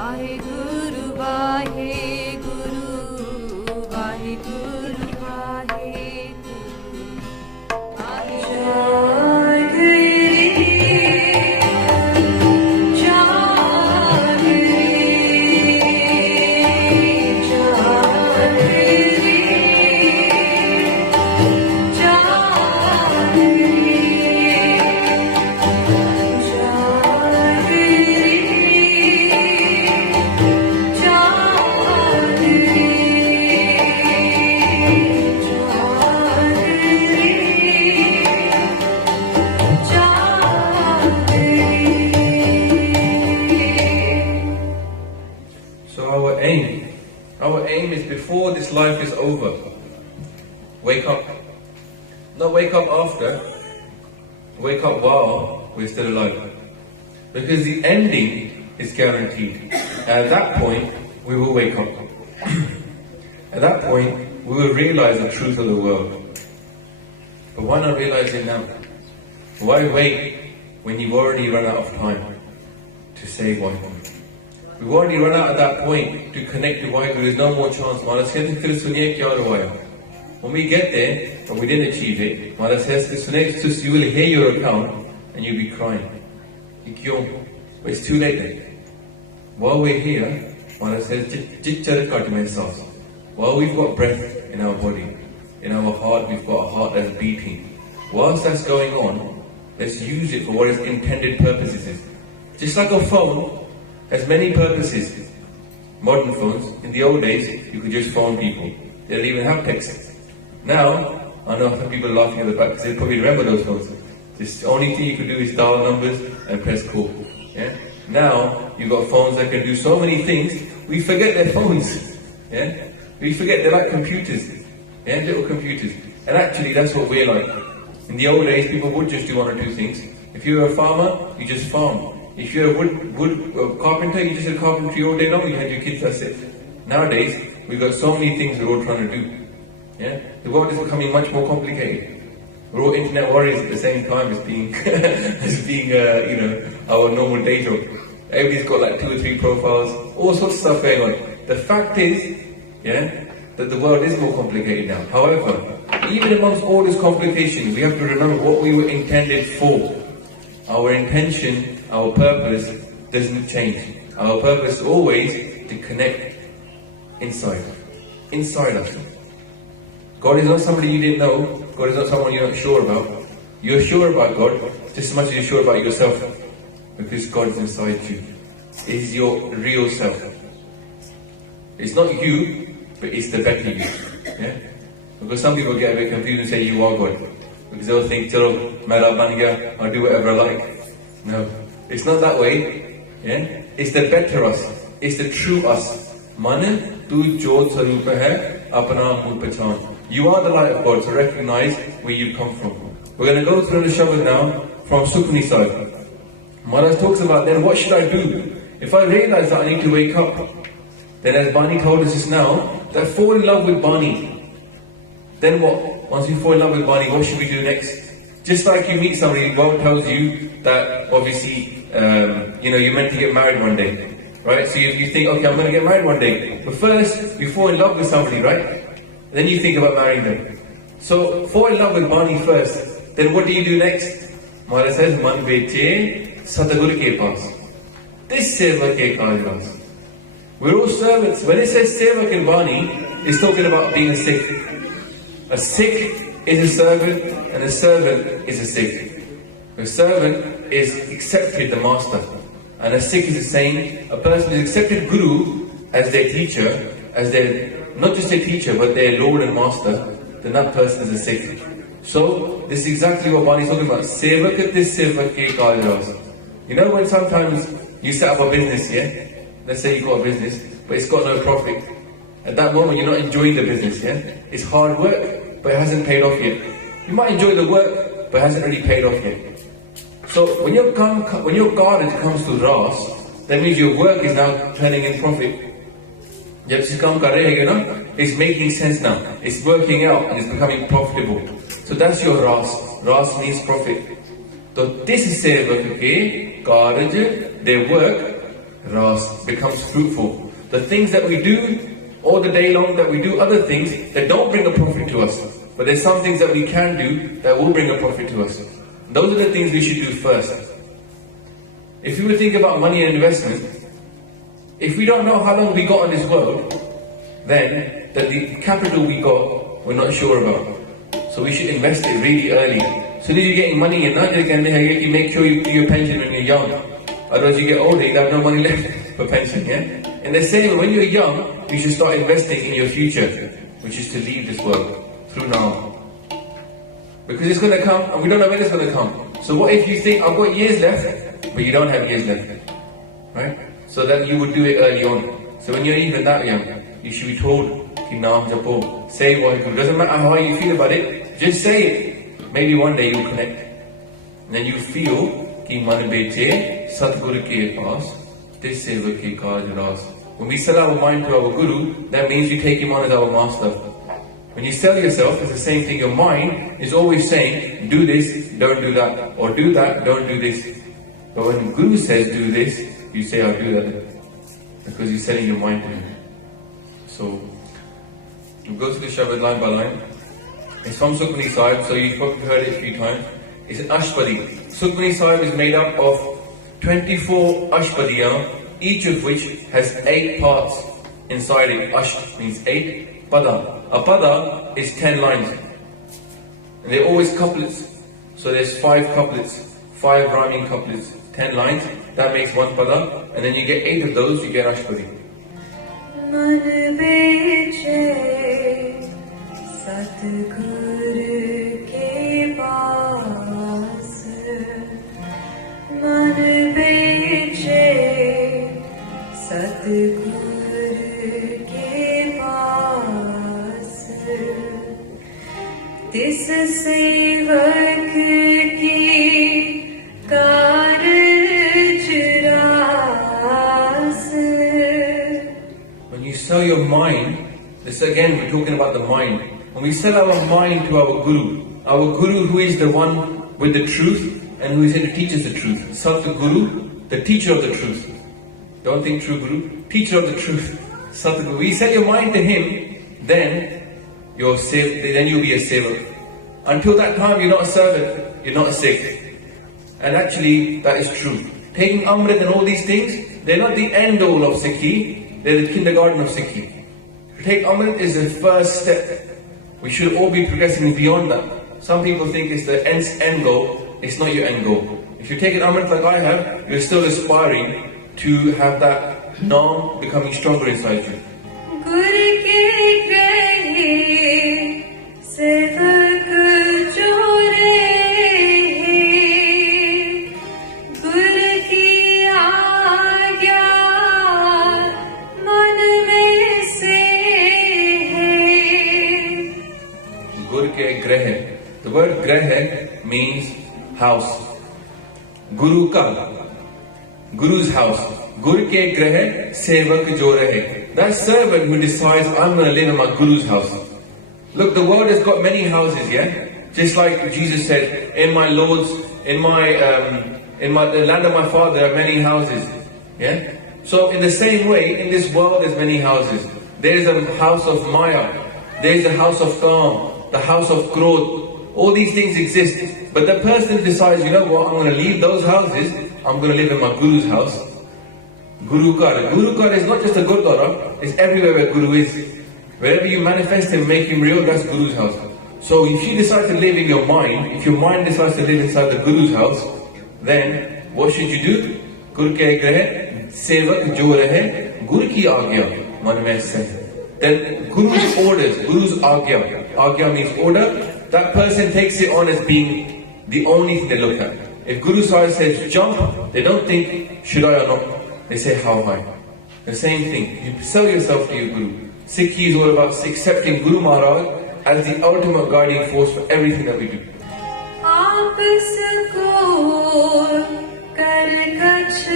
Vaheguru, Vaheguru, Vaheguru, Vaheguru, Our aim is before this life is over, wake up. Not wake up after, wake up while we're still alive. Because the ending is guaranteed. At that point, we will wake up. At that point, we will realize the truth of the world. But why not realize it now? Why wait when you've already run out of time to say one? We've already run out at that point to connect with Waheguru. There's no more chance. Maharaj says, when we get there, but we didn't achieve it, Maharaj says, you will hear your account and you'll be crying. But it's too late then. While we're here, Maharaj says, while we've got breath in our body, in our heart, we've got a heart that's beating. Whilst that's going on, let's use it for what its intended purposes is. Just like a phone has many purposes. Modern phones, in the old days, you could just phone people. They don't even have text. Now, I know some people are laughing at the back because they probably remember those phones. The only thing you could do is dial numbers and press call. Yeah? Now, you've got phones that can do so many things, we forget their phones. Yeah? We forget they're like computers. Yeah? Little computers. And actually, that's what we're like. In the old days, people would just do one or two things. If you were a farmer, you just farm. If you're a wood carpenter, you just did carpentry all day long, you had your kids, that's it. Nowadays, we've got so many things we're all trying to do. Yeah? The world is becoming much more complicated. We're all internet warriors at the same time as being, our normal day job. Everybody's got like 2 or 3 profiles, all sorts of stuff going on. The fact is, that the world is more complicated now. However, even amongst all this complication, we have to remember what we were intended for. Our intention, our purpose doesn't change. Our purpose is always to connect inside us. God is not somebody you didn't know. God is not someone you're not sure about. You're sure about God just as much as you're sure about yourself. Because God is inside you. It's your real self. It's not you, but it's the better you. Yeah? Because some people get a bit confused and say you are God. Because they'll think, chalo, main ban gaya, I'll do whatever I like. No, it's not that way. Yeah? It's the better us. It's the true us. Man, tu jyot sarup hai, apna mood pehchan. You are the light of God, so recognize where you come from. We're going to go through the Shabad now from Sukhmani side. Maharaj talks about then what should I do? If I realize that I need to wake up, then as Bani told us just now, that fall in love with Bani. Then what? Once you fall in love with Bani, what should we do next? Just like you meet somebody, God tells you that obviously, you're meant to get married one day. Right? So you think, okay, I'm going to get married one day. But first, you fall in love with somebody, right? Then you think about marrying them. So, fall in love with Bani first. Then what do you do next? Maharaj says, Man beche Sadguru ke paas. This seva ke kaaj. We're all servants. When it says sevak in Bani, it's talking about being a Sikh. A Sikh is a servant, and a servant is a Sikh. A servant is accepted the master, and a Sikh is saying a person is accepted Guru as their teacher, as their not just their teacher but their Lord and Master. Then that person is a Sikh. So this is exactly what Bani is talking about. Sevakati sevake kajas. You know when sometimes you set up a business, let's say you got a business, but it's got no profit. At that moment you're not enjoying the business, It's hard work, but it hasn't paid off yet. You might enjoy the work, but it hasn't really paid off yet. So when your garden comes to Ras, that means your work is now turning in profit. It's making sense now. It's working out and it's becoming profitable. So that's your Ras. Ras means profit. So this is sevak ke karaj, their work, ras, becomes fruitful. The things that we do all the day long, that we do other things that don't bring a profit to us. But there's some things that we can do that will bring a profit to us. Those are the things we should do first. If you would think about money and investment, if we don't know how long we got on this world, then the capital we got, we're not sure about. So we should invest it really early. So that you're getting money in, you make sure you do your pension when you're young. Otherwise you get older, you have no money left for pension, yeah? And they're saying when you're young, you should start investing in your future, which is to leave this world through now. Because it's going to come, and we don't know when it's going to come. So what if you think, I've got years left, but you don't have years left, right? So that you would do it early on. So when you're even that young, you should be told, Ki Naam Japo, say what it doesn't matter how you feel about it, just say it. Maybe one day you'll connect. And then you feel, Ki Man Beche, Satguru Ke Paas, Tis Seva Ke Kaaj Ras. When we sell our mind to our Guru, that means you take him on as our master. When you sell yourself, it's the same thing. Your mind is always saying, do this, don't do that. Or do that, don't do this. But when Guru says do this, you say I'll do that. Because you're selling your mind to him. So, you go to the Shabad line by line. It's from Sukhmani Sahib, so you've probably heard it a few times. It's an Ashpadi. Sukhmani Sahib is made up of 24 Ashpadiyas, each of which has 8 parts inside it. Ash means 8. Pada. A pada is 10 lines. And they're always couplets. So there's 5 couplets, 5 rhyming couplets, 10 lines. That makes 1 pada. And then you get 8 of those, you get Ashpadi. Man beche Satguru ke paas, Man beche Satguru ke paas, Tis sevak ki karj ras. When you sell your mind, this again we're talking about the mind. When we sell our mind to our Guru who is the one with the truth and who is here to teach us the truth. Satguru, the teacher of the truth. Don't think true Guru, teacher of the truth. Satguru. We sell your mind to him, then you'll be a servant. Until that time you're not a servant, you're not a Sikh. And actually that is true. Taking Amrit and all these things, they're not the end all of Sikhi, they're the kindergarten of Sikhi. To take Amrit is the first step. We should all be progressing beyond that. Some people think it's the end goal, it's not your end goal. If you take an Amrit like I have, you're still aspiring to have that Naam becoming stronger inside you. Guru ke grahe sevak jo rahe, Guru ki aagya man mein se hai. Gur ke grahe. The word grahe means house. Guru ka, Guru's house. Gur ke grahe sevak jo rahe. That servant who decides, I'm going to live in my Guru's house. Look, the world has got many houses, yeah? Just like Jesus said, in my Lord's, the land of my Father there are many houses, yeah? So in the same way, in this world there's many houses. There's a house of Maya, there's a house of Kam, the house of Krodh. All these things exist. But the person decides, you know what, I'm going to leave those houses, I'm going to live in my Guru's house. Guru Kar is not just a Gurdwara, it's everywhere where Guru is. Wherever you manifest him, make him real, that's Guru's house. So if you decide to live in your mind, if your mind decides to live inside the Guru's house, then what should you do? Gur ke grahe sevak jo rahe, Guru ki aagya man mein se. Then Guru's orders, Guru's agya means order, that person takes it on as being the only thing they look at. If Guru Sahib says jump, they don't think should I or not, they say how high. The same thing, you sell yourself to your Guru. Sikhi is all about accepting Guru Maharaj as the ultimate guiding force for everything that we do. Aapas ko kar kach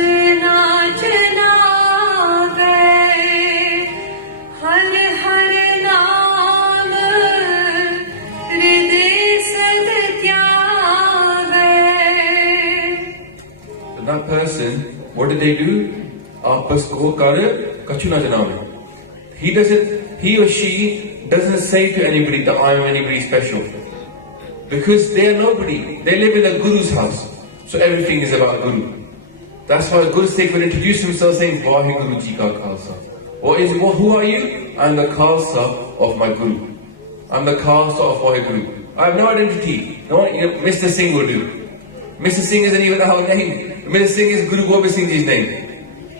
naach naave, har har naam hriday sad tyave. So that person, what did they do? Aapas ko kar kachu na janawe. He or she doesn't say to anybody that I am anybody special. Because they are nobody. They live in a Guru's house. So everything is about Guru. That's why Guru Sikh will introduce himself saying, Vaheguru Ji Ka Khalsa. Who are you? I'm the Khalsa of my Guru. I'm the Khalsa of Vaheguru. I have no identity. No one, Mr. Singh will do. Mr. Singh isn't even our name. Mr. Singh is Guru Gobind Singh Ji's name.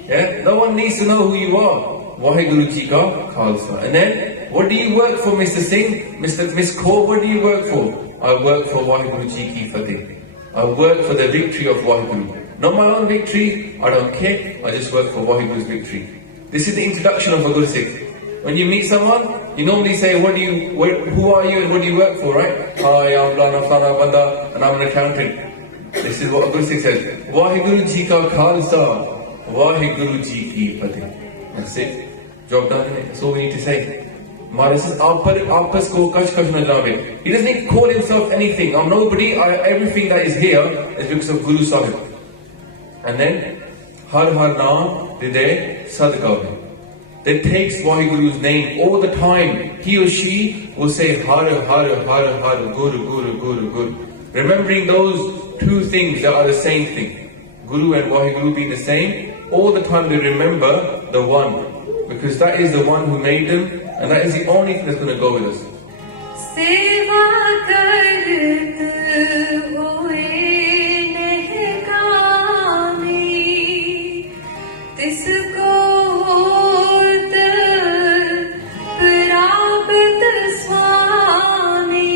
Yeah? No one needs to know who you are. Vaheguru Ji Ka Khalsa. And then, what do you work for, Mr. Singh? Miss Kaur, what do you work for? I work for Vaheguru Ji Ki Fateh. I work for the victory of Vaheguru. Not my own victory, I don't care. I just work for Vaheguru's victory. This is the introduction of a Guru Sikh. When you meet someone, you normally say, who are you and what do you work for, right? Hi, I'm Flana Banda and I'm an accountant. This is what a Guru Sikh says. Vaheguru Ji Ka Khalsa, Vaheguru Ji Ki Fateh. That's it. Job done, isn't it? That's all we need to say. Maharaj says, Aapas ko kach na janawe. He doesn't call himself anything. I'm nobody. Everything that is here is because of Guru Sahib. And then, Har Har Naam Hriday Sadgawe. That takes Vaheguru's name all the time. He or she will say Har Har Har Har Guru Guru Guru Guru. Remembering those two things that are the same thing. Guru and Vaheguru being the same. All the time they remember the one. Because that is the one who made them. And that is the only thing that's going to go with us. Seva kart hoye nehkami, tisko hot prapt swami.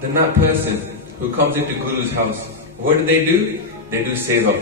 Then that person who comes into Guru's house, what do? They do seva.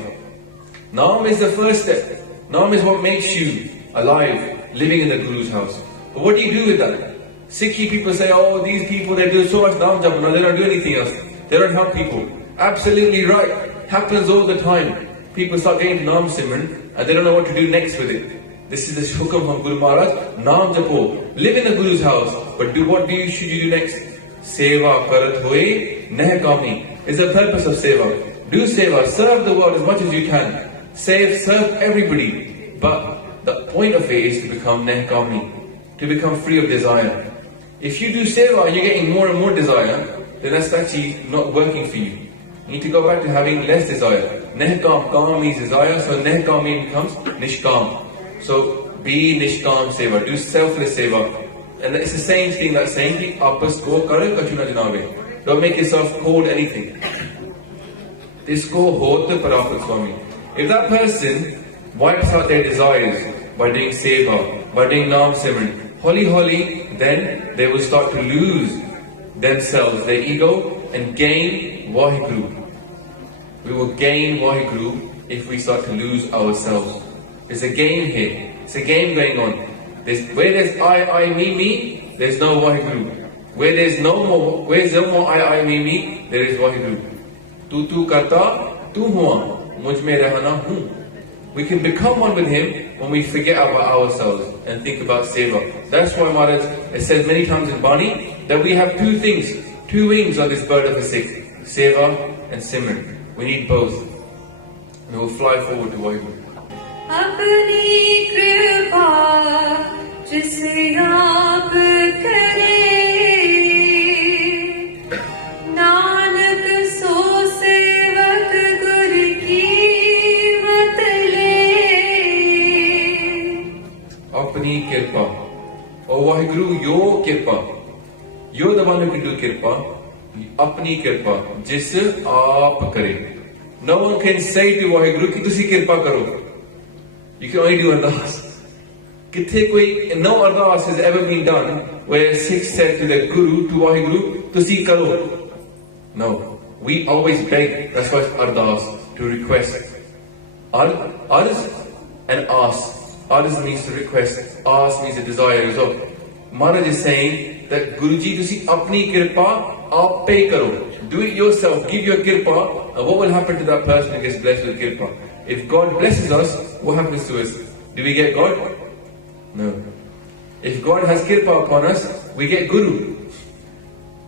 Naam is the first step. Naam is what makes you alive, living in the Guru's house. But what do you do with that? Sikhi people say, oh, these people, they do so much naam jap, no, they don't do anything else. They don't help people. Absolutely right. Happens all the time. People start getting naam simran and they don't know what to do next with it. This is the hukum from Guru Maharaj. Naam japo. Live in the Guru's house, but should you do next? Seva karat hoye nehkami is the purpose of seva. Do seva, serve the world as much as you can. Serve everybody. But the point of it is to become nehkami, to become free of desire. If you do seva and you're getting more and more desire, then that's actually not working for you. You need to go back to having less desire. Nehkam, kam means desire, so nehkami becomes nishkam. So be nishkam seva, do selfless seva. And it's the same thing that's saying ki aapas ko kare kachu na janawe. Don't make yourself called anything. Isko hot prapt swami. If that person wipes out their desires by doing seva, by doing naam simran, holy, then they will start to lose themselves, their ego, and gain Vaheguru. We will gain Vaheguru if we start to lose ourselves. There's a game here. It's a game going on. Where there's I, me, there's no Vaheguru. Where there's no more I, me, there is Vaheguru. Tu karta, tu hua. We can become one with him when we forget about ourselves and think about seva. That's why Maharaj, it says many times in Bani that we have two things, two wings on this bird of a Sikh, seva and simran. We need both. And we will fly forward to Vaheguru. Apni kripa jise aap kare, nanak so sevak gur ki mat le. Apni kirpa. Oh Vaheguru, your kirpa. You're the one who can do kirpa. Apni kirpa. Jis aap kare. No one can say to Vaheguru ki tusi kirpa karo. You can only do ardas. No ardas has ever been done where Sikh said to the Guru, to Vaheguru, tusi karo. No. We always beg. That's why it's ardas, to request. Ardas and ask. Ardas means to request. Ask means a desire as well. Maharaj is saying that Guruji, tusi apni kirpa aape karo. Do it yourself. Give your kirpa. And what will happen to that person who gets blessed with kirpa? If God blesses us, what happens to us? Do we get God? No. If God has kirpa upon us, we get Guru.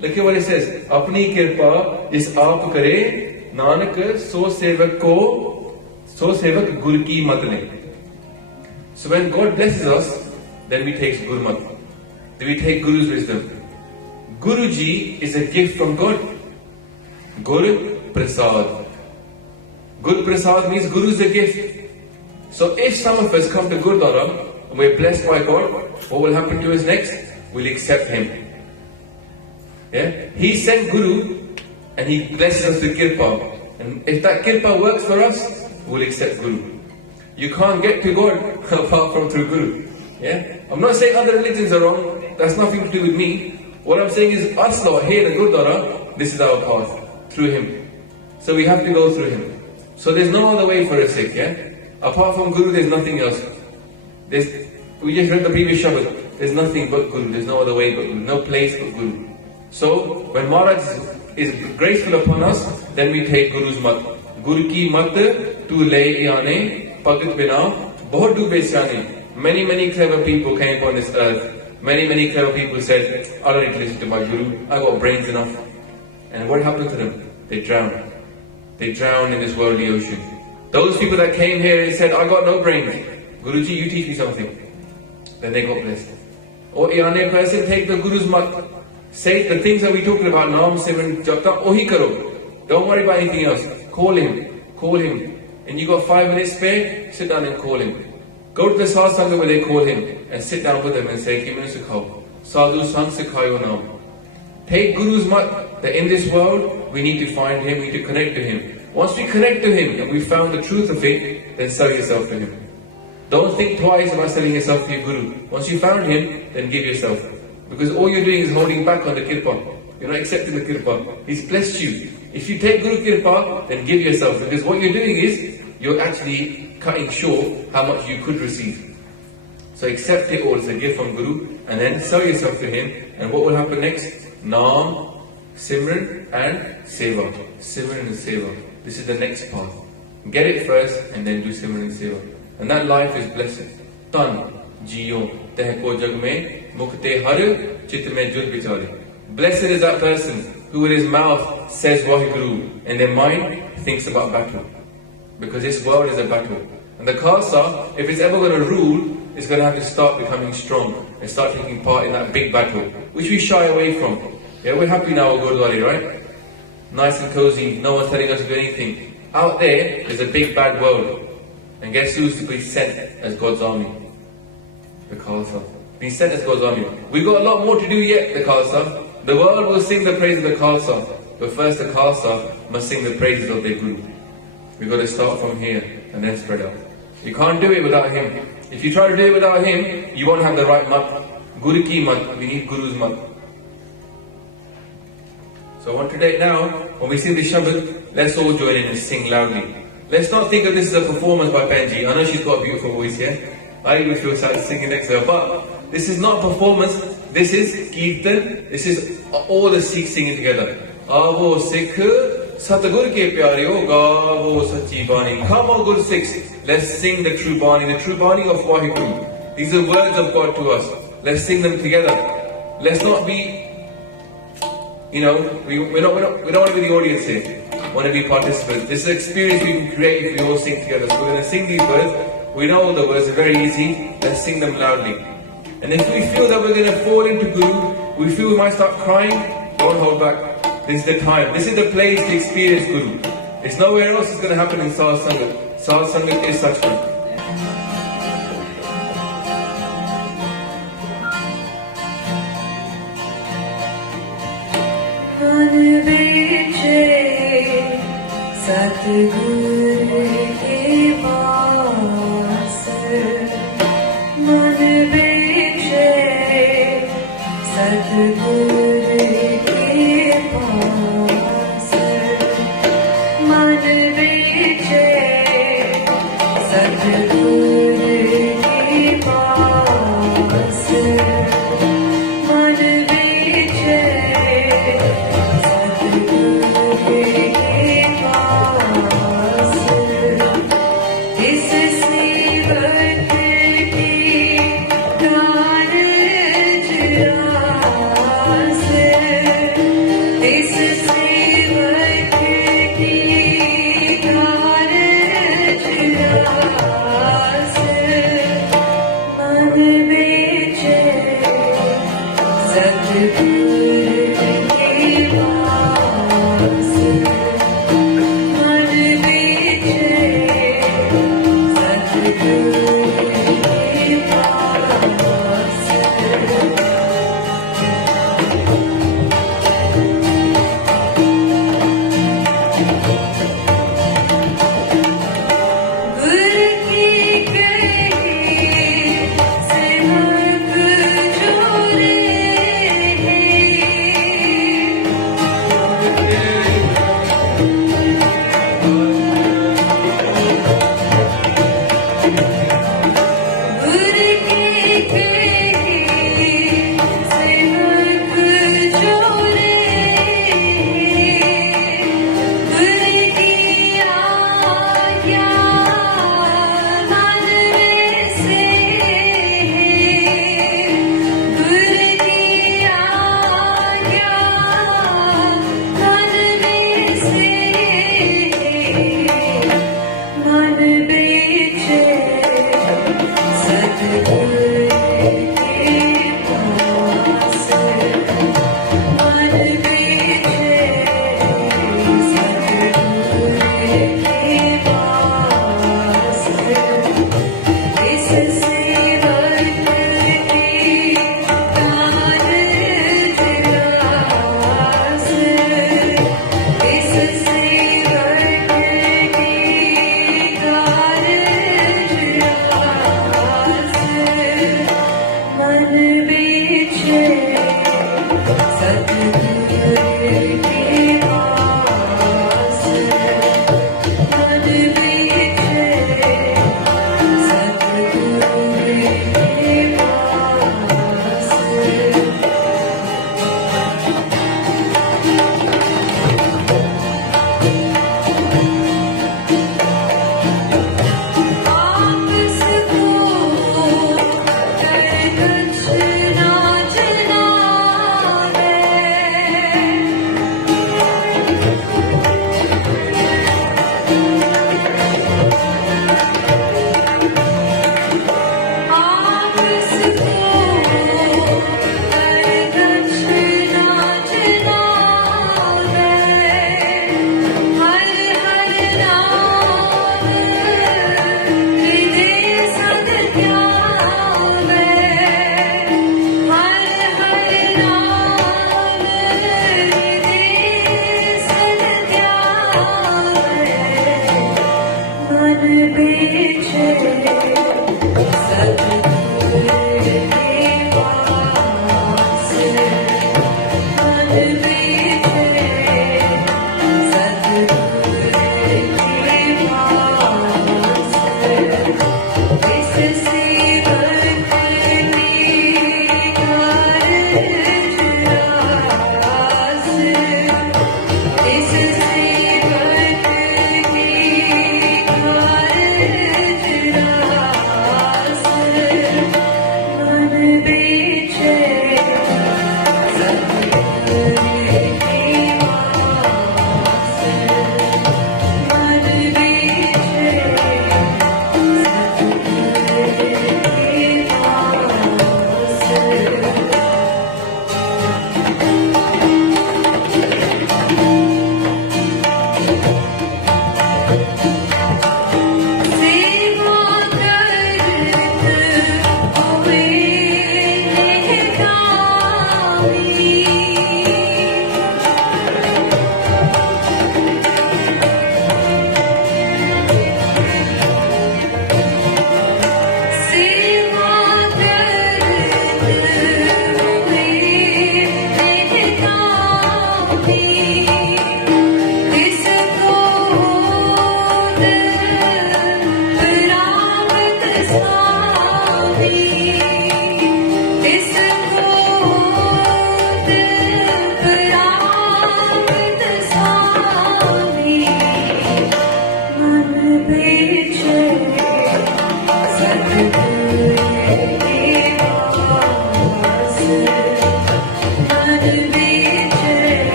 Look at what it says. Apni kirpa is aap kare, nanak so sevak ko So sevak gur ki mat le. So when God blesses us, then we take Gurmat. Then we take Guru's wisdom. Guruji is a gift from God. Guru Prasad. Guru Prasad means Guru is a gift. So if some of us come to Gurdwara and we're blessed by God, what will happen to us next? We'll accept Him. Yeah? He sent Guru and He blesses us with Kirpa. And if that Kirpa works for us, we'll accept Guru. You can't get to God apart from through Guru. Yeah? I'm not saying other religions are wrong. That's nothing to do with me. What I'm saying is us lot here in Gurdwara, this is our path. Through Him. So we have to go through Him. So there's no other way for a Sikh, yeah? Apart from Guru, there's nothing else. We just read the previous Shabad. There's nothing but Guru. There's no other way but Guru. No place but Guru. So when Maharaj is graceful upon us, then we take Guru's mat. Guru ki mat tu le aane pagat bina bahut dube syane. Many clever people came upon this earth. Many clever people said, I don't need to listen to my Guru. I got brains enough. And what happened to them? They drowned. They drowned in this worldly ocean. Those people that came here and said, I got no brains. Guruji, you teach me something. Then they got blessed. Or a person take the Guru's mat. Say the things that we're talking about, Naam, Simran, Japta, ohi karo. Don't worry about anything else. Call him. Call him. And you got 5 minutes spare, sit down and call him. Go to the satsanga where they call him and sit down with them and say, Ki mainu sikhao. Sadhu sang sikhayo naam. Take Guru's mat, that in this world, we need to find Him, we need to connect to Him. Once we connect to Him and we found the truth of it, then sell yourself to Him. Don't think twice about selling yourself to your Guru. Once you found Him, then give yourself. Because all you're doing is holding back on the Kirpa. You're not accepting the Kirpa. He's blessed you. If you take Guru Kirpa, then give yourself. Because what you're doing is, you're actually cutting short how much you could receive. So accept it all as a gift from Guru, and then sell yourself to Him. And what will happen next? Naam, Simran and Seva. Simran and Seva. This is the next path. Get it first and then do Simran and Seva. And that life is blessed. Tan, Jiyo, Tehko Jag mein, Mukte Har, Chit mein Jud Bichare. Blessed is that person who with his mouth says Waheguru and their mind thinks about battle. Because this world is a battle. And the Khalsa, if it's ever going to rule, is going to have to start becoming strong and start taking part in that big battle, which we shy away from. Yeah, we're happy now at Gurdwara, right? Nice and cozy, no one's telling us to do anything. Out there's a big bad world. And guess who's to be sent as God's army? The Khalsa. Being sent as God's army. We've got a lot more to do yet, the Khalsa. The world will sing the praises of the Khalsa. But first the Khalsa must sing the praises of their Guru. We've got to start from here and then spread out. You can't do it without Him. If you try to do it without Him, you won't have the right mat. Guru ki mat. We need Guru's mat. So I want today now, when we sing the Shabad, let's all join in and sing loudly. Let's not think of this as a performance by Benji. I know she's got a beautiful voice here. I even feel sad singing next to her. But this is not a performance. This is Kirtan. This is all the Sikhs singing together. Avo Sikh Satgur ke pyareo gavo sachi bani. Come on, good Sikhs. Let's sing the true Bani of Waheguru. These are words of God to us. Let's sing them together. Let's not be, we don't want to be the audience here. We want to be participants. This is an experience we can create if we all sing together. So we're going to sing these words. We know all the words, they're very easy. Let's sing them loudly. And if we feel that we're going to fall into Guru, we feel we might start crying, don't hold back. This is the time. This is the place to experience Guru. It's nowhere else it's going to happen in Sahaj Sangat. Sahaj Sangat is such one. Satguru ke paas, man beche. Satguru ke paas, man beche. Satguru ke paas, man beche. Satguru ke paas. मन बेचैन सतगुरु के पास मन बेचैन सतगुरु के पास इस सेवक की कारज रास इस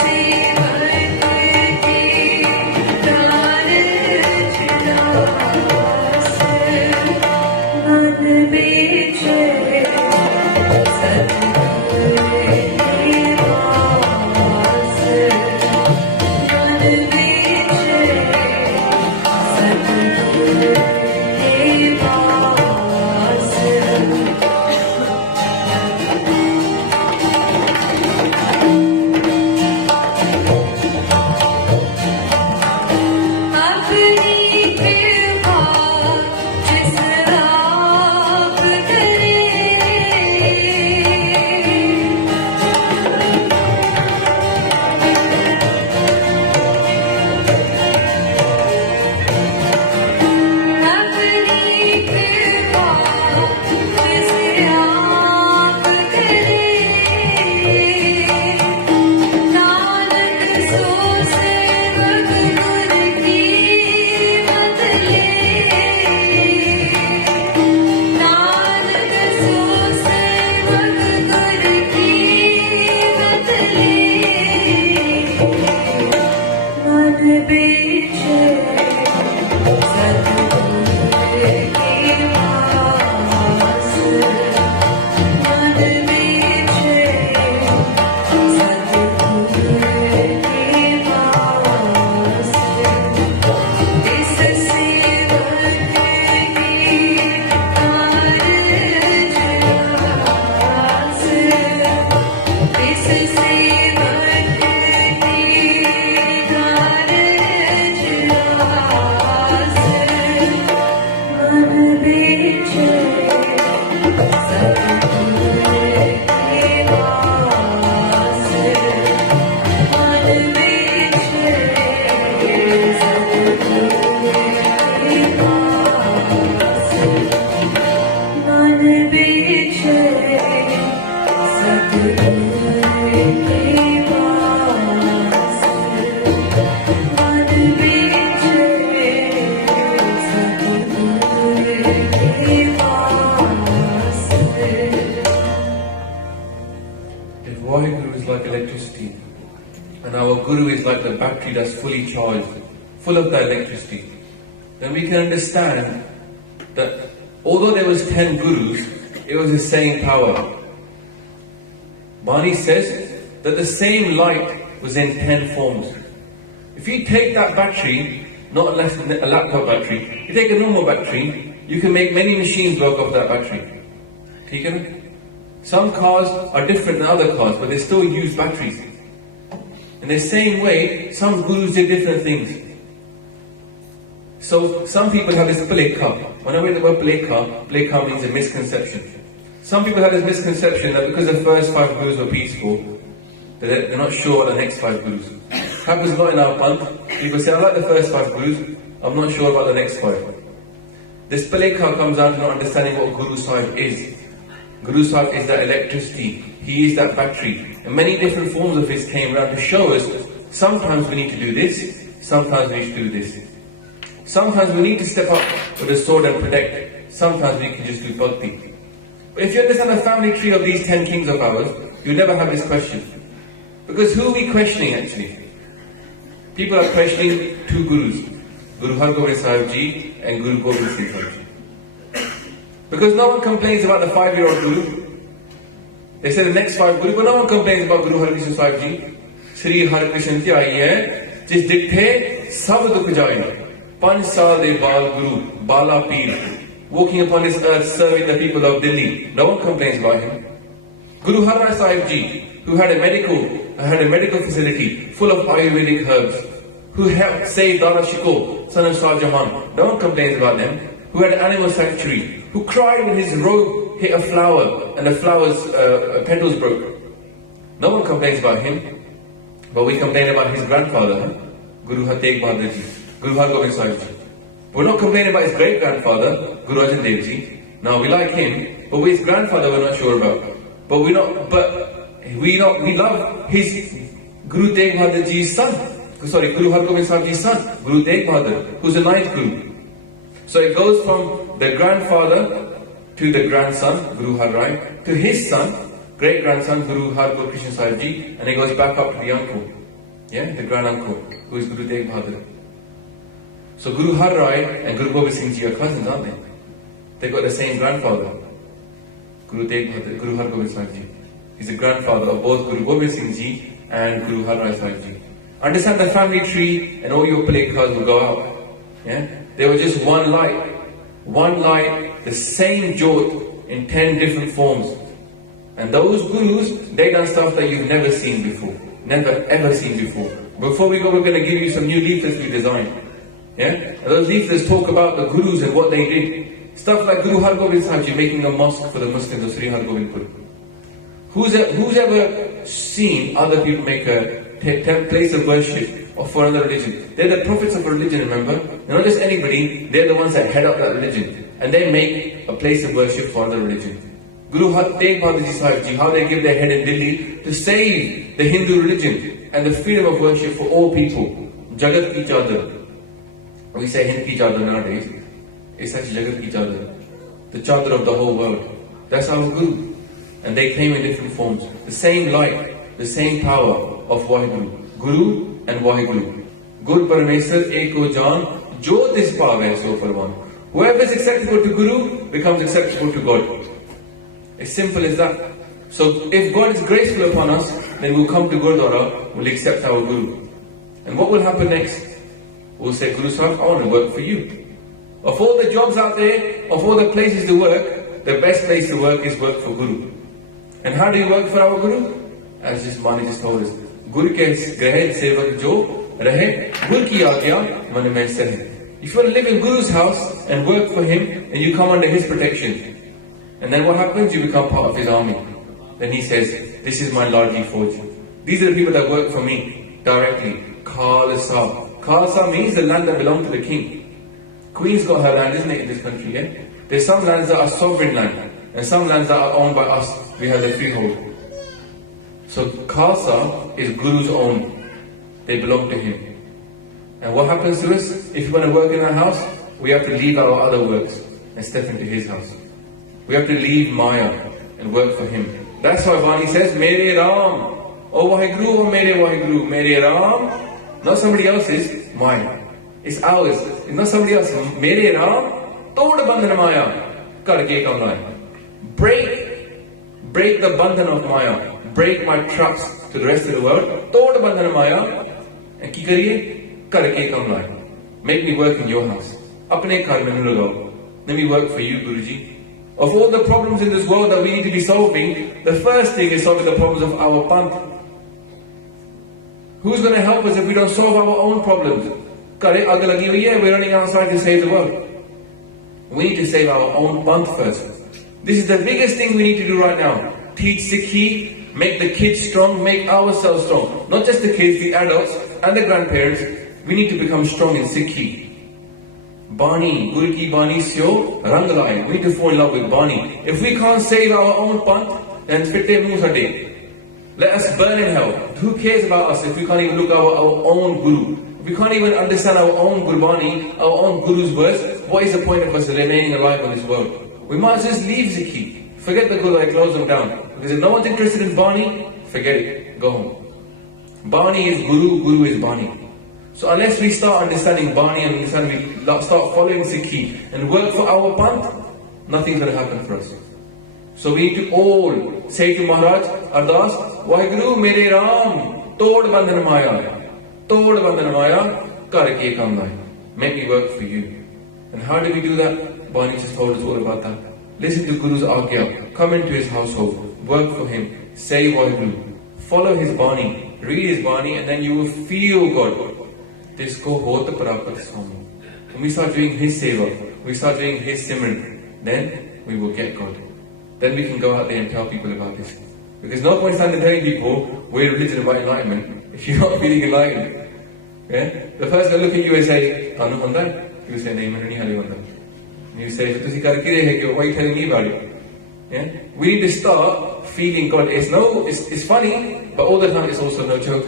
सेवक की कारज रास मन बेचैन सतगुरु के पास मन बेचैन and our Guru is like the battery that's fully charged, full of the electricity, then we can understand that although there was 10 Gurus, it was the same power. Bani says that the same light was in 10 forms. If you take that battery not less than a laptop battery. You take a normal battery, you can make many machines work off that battery. ठीक है ना? Some cars are different than other cars, but they still use batteries. In the same way, some gurus did different things. So some people have this plekha. When I read the word plekha means a misconception. Some people have this misconception that because the first 5 gurus were peaceful, that they're not sure what the next 5 gurus. Happens a lot in our panth. People say, I like the first 5 gurus, I'm not sure about the next 5. This plekha comes out to not understanding what Guru Sahib is. Guru Sahib is that electricity, he is that battery. And many different forms of his came around to show us, sometimes we need to do this, sometimes we need to do this. Sometimes we need to step up with a sword and protect, sometimes we can just do bhakti. But if you understand the family tree of these 10 kings of ours, you never have this question. Because who are we questioning actually? People are questioning 2 gurus, Guru Har Gobind Sahib Ji and Guru Gobind Singh Sahib Ji. Because no one complains about the 5-year-old Guru. They say the next 5 Guru, but no one complains about Guru Har Krishna Sahib Ji. Sri Har Krishna Ji aayi hai, jis dikthe sab dukh jaye. 5 saal de Bal Guru, Bala Peer, walking upon this earth serving the people of Delhi. No one complains about him. Guru Har Rai Sahib Ji, who had a medical facility full of Ayurvedic herbs, who helped save Dara Shikoh, son of Shah Jahan. No one complains about them. Who had an animal sanctuary, who cried when his robe hit a flower and the flower's petals broke. No one complains about him, but we complain about his grandfather, Guru Har Tegh Bahadur Ji, Guru Har Gobind Sahib Ji. We're not complaining about his great grandfather, Guru Arjan Dev Ji. Now we like him, but his grandfather we're not sure about. But we love his Guru Tegh Bahadur Ji's son. Sorry, Guru Har Gobind Sahib Ji's son, Guru Tegh Bahadur, who's the 9th Guru. So it goes from the grandfather to the grandson, Guru Har Rai, to his son, great-grandson, Guru Har Gobind Krishna Sahib Ji, and it goes back up to the uncle, the grand-uncle, who is Guru Tegh Bahadur. So Guru Har Rai and Guru Gobind Singh Ji are cousins, aren't they? They got the same grandfather, Guru Tegh Bahadur, Guru Har Gobind Sahib Ji. He's the grandfather of both Guru Gobind Singh Ji and Guru Har Rai Sahib Ji. Understand the family tree and all your plekhas will go out. They were just one light, the same jot in 10 different forms. And those gurus, they done stuff that you've never seen before. Never ever seen before. Before we go, we're going to give you some new leaflets we designed. And those leaflets talk about the gurus and what they did. Stuff like Guru Har Gobind Sahib Ji making a mosque for the Muslims of Sri Har Gobind Pur. Who's ever seen other people make a place of worship or for another religion? They're the prophets of a religion, remember? They're not just anybody, they're the ones that head up that religion. And they make a place of worship for another religion. Guru Har Tegh Bahadur Ji Sahib Ji, how they give their head in Delhi to save the Hindu religion and the freedom of worship for all people. Jagat ki chadar. We say Hind ki chadar nowadays. It's actually Jagat ki chadar. The chadar of the whole world. That's our Guru. And they came in different forms. The same light, the same power of Waheguru. Guru and Waheguru. Gur Parameswar Eko Jan, Jyotis Pave So Farwan. Whoever is acceptable to Guru becomes acceptable to God. As simple as that. So if God is graceful upon us, then we'll come to Gurdwara, we'll accept our Guru. And what will happen next? We'll say, Guru Sahib, I want to work for you. Of all the jobs out there, of all the places to work, the best place to work is work for Guru. And how do you work for our Guru? As just Mani just told us, Guru ke grahid sevak jo rahe, Guru ki aagya man mein se hai. If you want to live in Guru's house and work for him, and you come under his protection, and then what happens? You become part of his army. Then he says, this is my Lordji Fauj. These are the people that work for me directly. Khalsa. Khalsa means the land that belongs to the king. Queen's got her land, isn't it, in this country? There's some lands that are sovereign land, and some lands that are owned by us. We have the freehold. So Khalsa is Guru's own. They belong to him. And what happens to us? If we want to work in our house, we have to leave our other works and step into his house. We have to leave Maya and work for him. That's why Vani says, Mere Ram. Oh Waheguru, oh Mere Waheguru. Mere Ram. Not somebody else's, mine. It's ours. It's not somebody else. Mere Ram. Tod bandhan Maya. Karke kamna. Break the bandhan of Maya. Break my trust to the rest of the world. Tod bandhan Maya. And ki kariye? Karke kamna. Make me work in your house. Apne ghar mein lagao. Let me work for you, Guruji. Of all the problems in this world that we need to be solving, the first thing is solving the problems of our panth. Who's going to help us if we don't solve our own problems? Kare aag lagi hui hai, we're running outside to save the world. We need to save our own panth first. This is the biggest thing we need to do right now. Teach Sikhi, make the kids strong, make ourselves strong. Not just the kids, the adults and the grandparents. We need to become strong in Sikhi. Bani, Guru ki Bani syo rang laye. We need to fall in love with Bani. If we can't save our own panth, then fitte muh sade. Let us burn in hell. Who cares about us if we can't even look at our own Guru? If we can't even understand our own Gurbani, our own Guru's words, what is the point of us remaining alive in this world? We might just leave Sikhi. Forget the Guru and close them down. Because if no one's interested in Bani, forget it. Go home. Bani is Guru, Guru is Bani. So unless we start understanding Bani and we start following Sikhi and work for our panth, nothing's going to happen for us. So we need to all say to Maharaj, Ardas, Waheguru mere Ram, Tod Bandhan Maya, Tod Bandhan Maya, Kar ke kam lai. Make me work for you. And how do we do that? Bani just told us all about that. Listen to Guru's Agya, come into his household, work for him, say Waheguru, follow his Bani, read his Bani, and then you will feel God. This ko hota prapat swami. When we start doing his seva, we start doing his simran, then we will get God. Then we can go out there and tell people about this. Because no point standing telling people we're religion about enlightenment if you're not feeling enlightened. Yeah? The first guy look at you and say, Tanu handa? You say, Nahi, main nahi hali handa. You say, "Tusi kar kire hai? Why are you telling me about it?" Yeah? We need to start feeling God. It's funny, but all the time it's also no joke.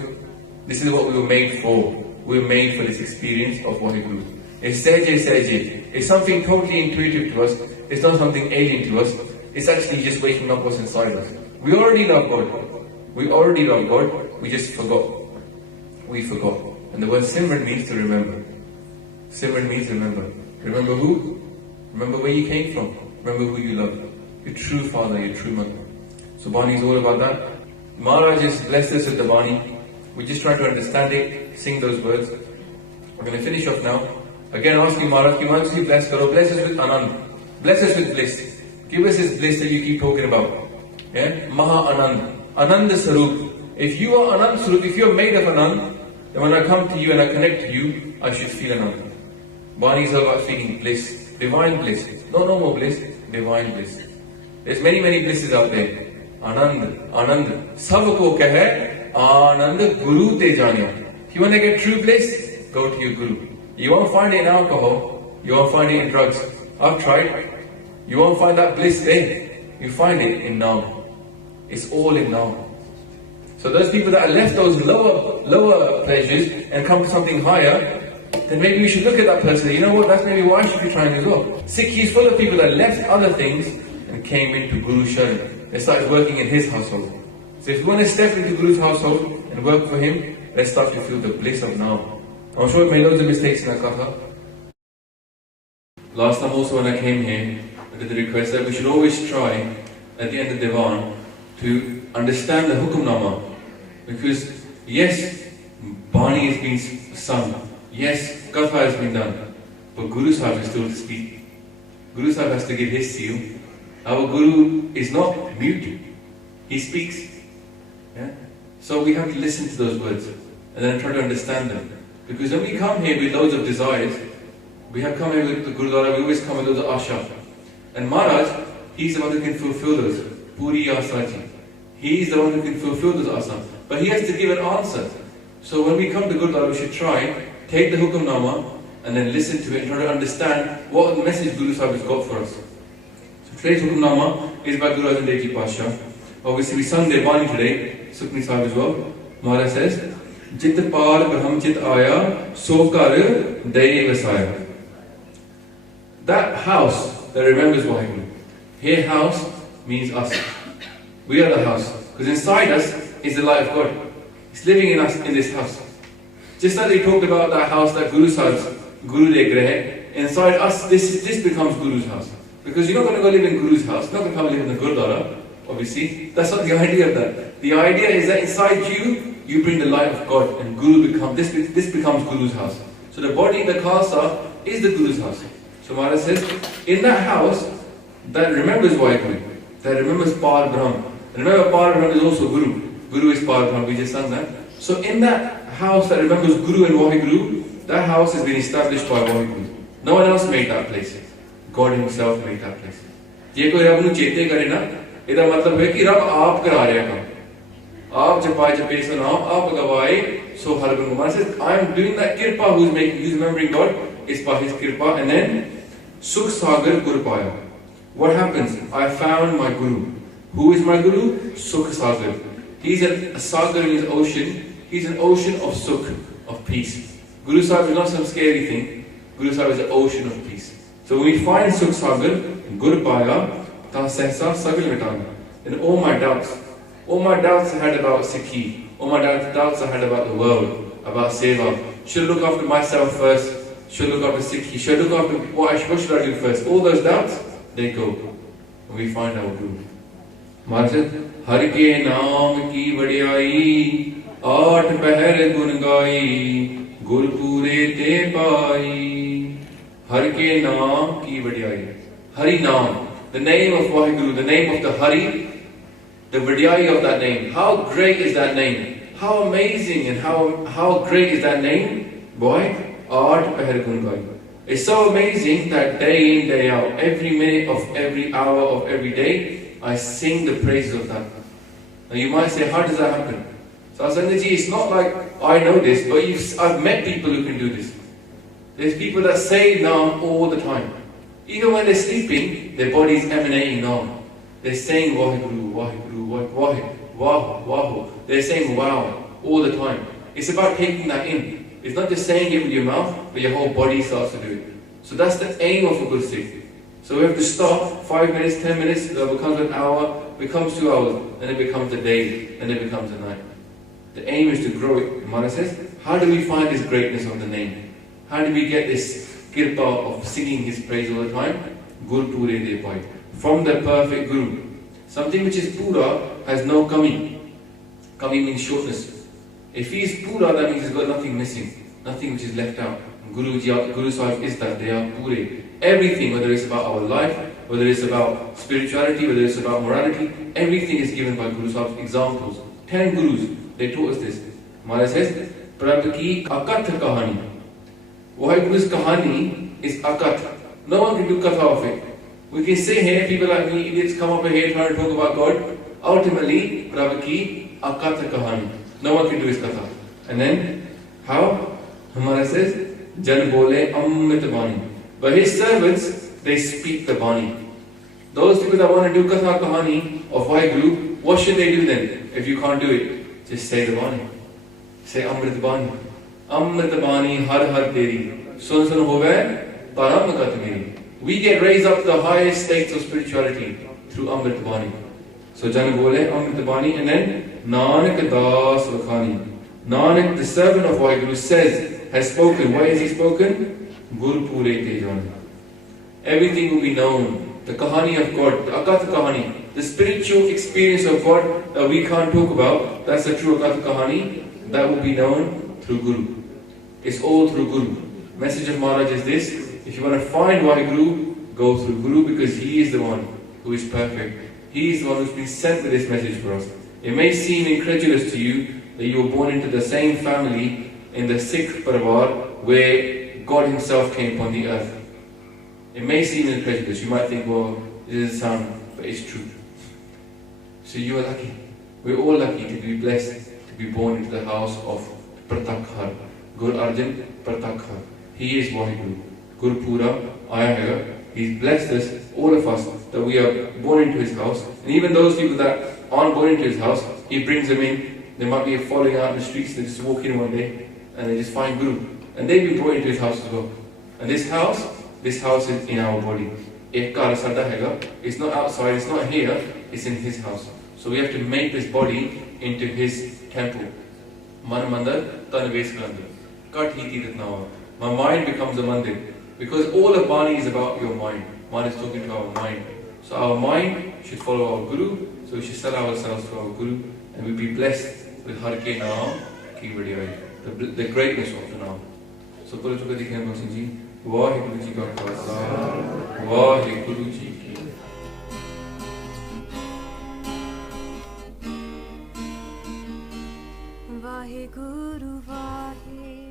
This is what we were made for. We were made for this experience of Waheguru. It's Seje. It's something totally intuitive to us. It's not something alien to us. It's actually just waking up what's inside us. We already love God. We already love God. We just forgot. We forgot. And the word Simran means to remember. Simran means remember. Remember who? Remember where you came from. Remember who you love. Your true father, your true mother. So Bani is all about that. Maharaj has blessed us with the Bani. We just try to understand it, sing those words. We're going to finish off now. Again asking Maharaj, ki Maharaj ki bless karo. Bless us with Anand. Bless us with bliss. Give us this bliss that you keep talking about. Yeah? Maha Anand. Ananda Sarup. If you are Anand Sarup, if you're made of Anand, then when I come to you and I connect to you, I should feel Anand. Bani is all about feeling bliss. Divine bliss. No normal bliss. Divine bliss. There's many blisses out there. Anand. Sab ko kahe, Anand Guru te janya. If you want to get true bliss, go to your Guru. You won't find it in alcohol. You won't find it in drugs. I've tried. You won't find that bliss there. You find it in now. It's all in now. So those people that are left those lower pleasures and come to something higher, then maybe we should look at that person. You know what? That's maybe why I should be trying as well. Sikhi is full of people that left other things and came into Guru Sharan. They started working in his household. So if you want to step into Guru's household and work for him, let's start to feel the bliss of now. I'm sure I made loads of mistakes in that katha. Last time also when I came here, I did the request that we should always try at the end of Divan to understand the Hukumnama. Because yes, Bani has been sung, yes, Katha has been done, but Guru Sahib is still to speak. Guru Sahib has to give his seal. Our Guru is not mute, he speaks. Yeah? So we have to listen to those words and then try to understand them. Because when we come here with loads of desires, we have come here with the Gurudwara, we always come with loads of asha. And Maharaj, he's the one who can fulfill those. Puri Asaji. He's the one who can fulfill those asana. But he has to give an answer. So when we come to Gurudwara, we should try, take the Hukumnama and then listen to it and try to understand what the message Guru Sahib has got for us. So today's Hukumnama is by Guru Arjan Dev Ji Pasha. Obviously we sung their Bani today, Sukhmani Sahib as well. Maharaj says, Jit Par Braham Chit Aya, Sokar Dei Vasaya. That house that remembers Waheguru. Here house means us. We are the house. Because inside us is the light of God. It's living in us in this house. Just like they talked about that house that Guru Sahib's Guru de Grahe, inside us this becomes Guru's house. Because you're not going to go live in Guru's house, you're not going to come live in the Gurudwara, obviously. That's not the idea of that. The idea is that inside you, you bring the light of God and Guru becomes, this becomes Guru's house. So the body, the Khalsa, is the Guru's house. So Maharaj says, in that house that remembers Vaheguru, that remembers Par Brahm. And remember, Par Brahm is also Guru. Guru is Par Brahm, we just sang that. So in that house that remembers Guru and Vaheguru, that house has been established by Vaheguru. No one else made that place. God Himself made that place. ये कोई रब नू चेते करे ना, इदा मतलब है कि रब आप करा रहे हैं काम. आप जपाए जपे सो नाम, आप गवाए सो हर गुण गुमान. Says, I am doing that kirpa. Who's remembering God is by His kirpa. And then Sukh Sagar Gur Paya. What happens? I found my Guru. Who is my Guru? Sukh Sagar. He's a sagar in his ocean. He's an ocean of sukh, of peace. Guru Sahib is not some scary thing. Guru Sahib is an ocean of peace. So when we find Sukh Sagar, Gur Paya, Ta Sehsa Sagal Mitana. Then all my doubts I had about Sikhi, all my doubts I had about the world, about Seva. Should I look after myself first? Should I look after Sikhi? Should I look after what should I do first? All those doubts, they go. And we find our Guru. Maharaj said, Har ke naam ki vadiyai, aat pahar gun gai, gur pure te pai. Har ke naam ki vadiyai. Hari Naam, the name of Vaheguru, the name of the Hari, the vadiyai of that name. How great is that name? How amazing and how great is that name? Boy, aat pahar gun gai. It's so amazing that day in, day out, every minute of every hour of every day, I sing the praises of that. Now you might say, how does that happen? So Sangaji, it's not like I know this, but I've met people who can do this. There's people that say Naam all the time. Even when they're sleeping, their body is emanating Naam. They're saying Vaheguru, Vaheguru, Vaheguru, Wahu, Wahu. They're saying wow all the time. It's about taking that in. It's not just saying it with your mouth, but your whole body starts to do it. So that's the aim of a good Sikh. So we have to stop 5 minutes, 10 minutes, it becomes an hour, becomes 2 hours, then it becomes a day, then it becomes a night. The aim is to grow it. Maharaj says, how do we find this greatness of the name? How do we get this kirpa of singing His praise all the time? Gur Pure De Pai. From the perfect Guru. Something which is pura has no kami. Kami means shortness. If he is pura, that means he's got nothing missing, nothing which is left out. Guru Sahib is that, they are pure. Everything, whether it's about our life, whether it's about spirituality, whether it's about morality, everything is given by Guru Sahib's examples. 10 Gurus, they taught us this. Maharaj says, Prabhu ki akat kahani. Vaheguru's kahani is akat. No one can do katha of it. We can say here, people like me, idiots come up here trying to talk about God. Ultimately, Prabhu ki akat kahani. No one can do his katha. And then, how? Maharaj says, Jan bole amrit bani. But his servants, they speak the bani. Those people that want to do katha kahani of Vaheguru, what should they do then? If you can't do it, just say the bani. Say amrit bani. Amrit bani har har teri. Sun sun hove, param kat meri. We get raised up to the highest states of spirituality through amrit bani. So Jan bole amrit bani, and then Nanak das vakhani. Nanak, the servant of Vaheguru, has spoken. Why has he spoken? Gur Pure Te Jana. Everything will be known. The kahani of God, the Akat kahani, the spiritual experience of God that we can't talk about, that's the true Akat kahani, that will be known through Guru. It's all through Guru. Message of Maharaj is this: if you want to find Vaheguru, go through Guru, because he is the one who is perfect. He is the one who's been sent with this message for us. It may seem incredulous to you that you were born into the same family in the Sikh Parivar where God Himself came upon the earth. It may seem incredulous. You might think, well, it doesn't sound, but it's true. So you are lucky. We're all lucky to be blessed to be born into the house of Pratakhar. Guru Arjan Pratakhar. He is Vaheguru. Guru Pura Ayah. He's blessed us, all of us, that we are born into His house. And even those people that aren't born into His house, He brings them in. They might be falling out in the streets, they just walk in one day and they just find Guru. And they've been brought into His house as well. And this house is in our body. It's not outside, it's not here, it's in His house. So we have to make this body into His temple. My mind becomes a mandir. Because all of Bani is about your mind. Bani is talking to our mind. So our mind should follow our Guru. So we should sell ourselves to our Guru. And we'll be blessed with Har Ke Naam Ki Vadiyai. The greatness of the Naam. ਸਤਿਗੁਰੂ ਚੁੱਕ ਦੀ ਖਿਮਾ ਜੀ ਵਾਹਿਗੁਰੂ ਜੀ ਕਾ ਖਾਲਸਾ ਵਾਹਿਗੁਰੂ ਜੀ ਕੀ ਵਾਹਿਗੁਰੂ ਵਾਹਿਗੁਰੂ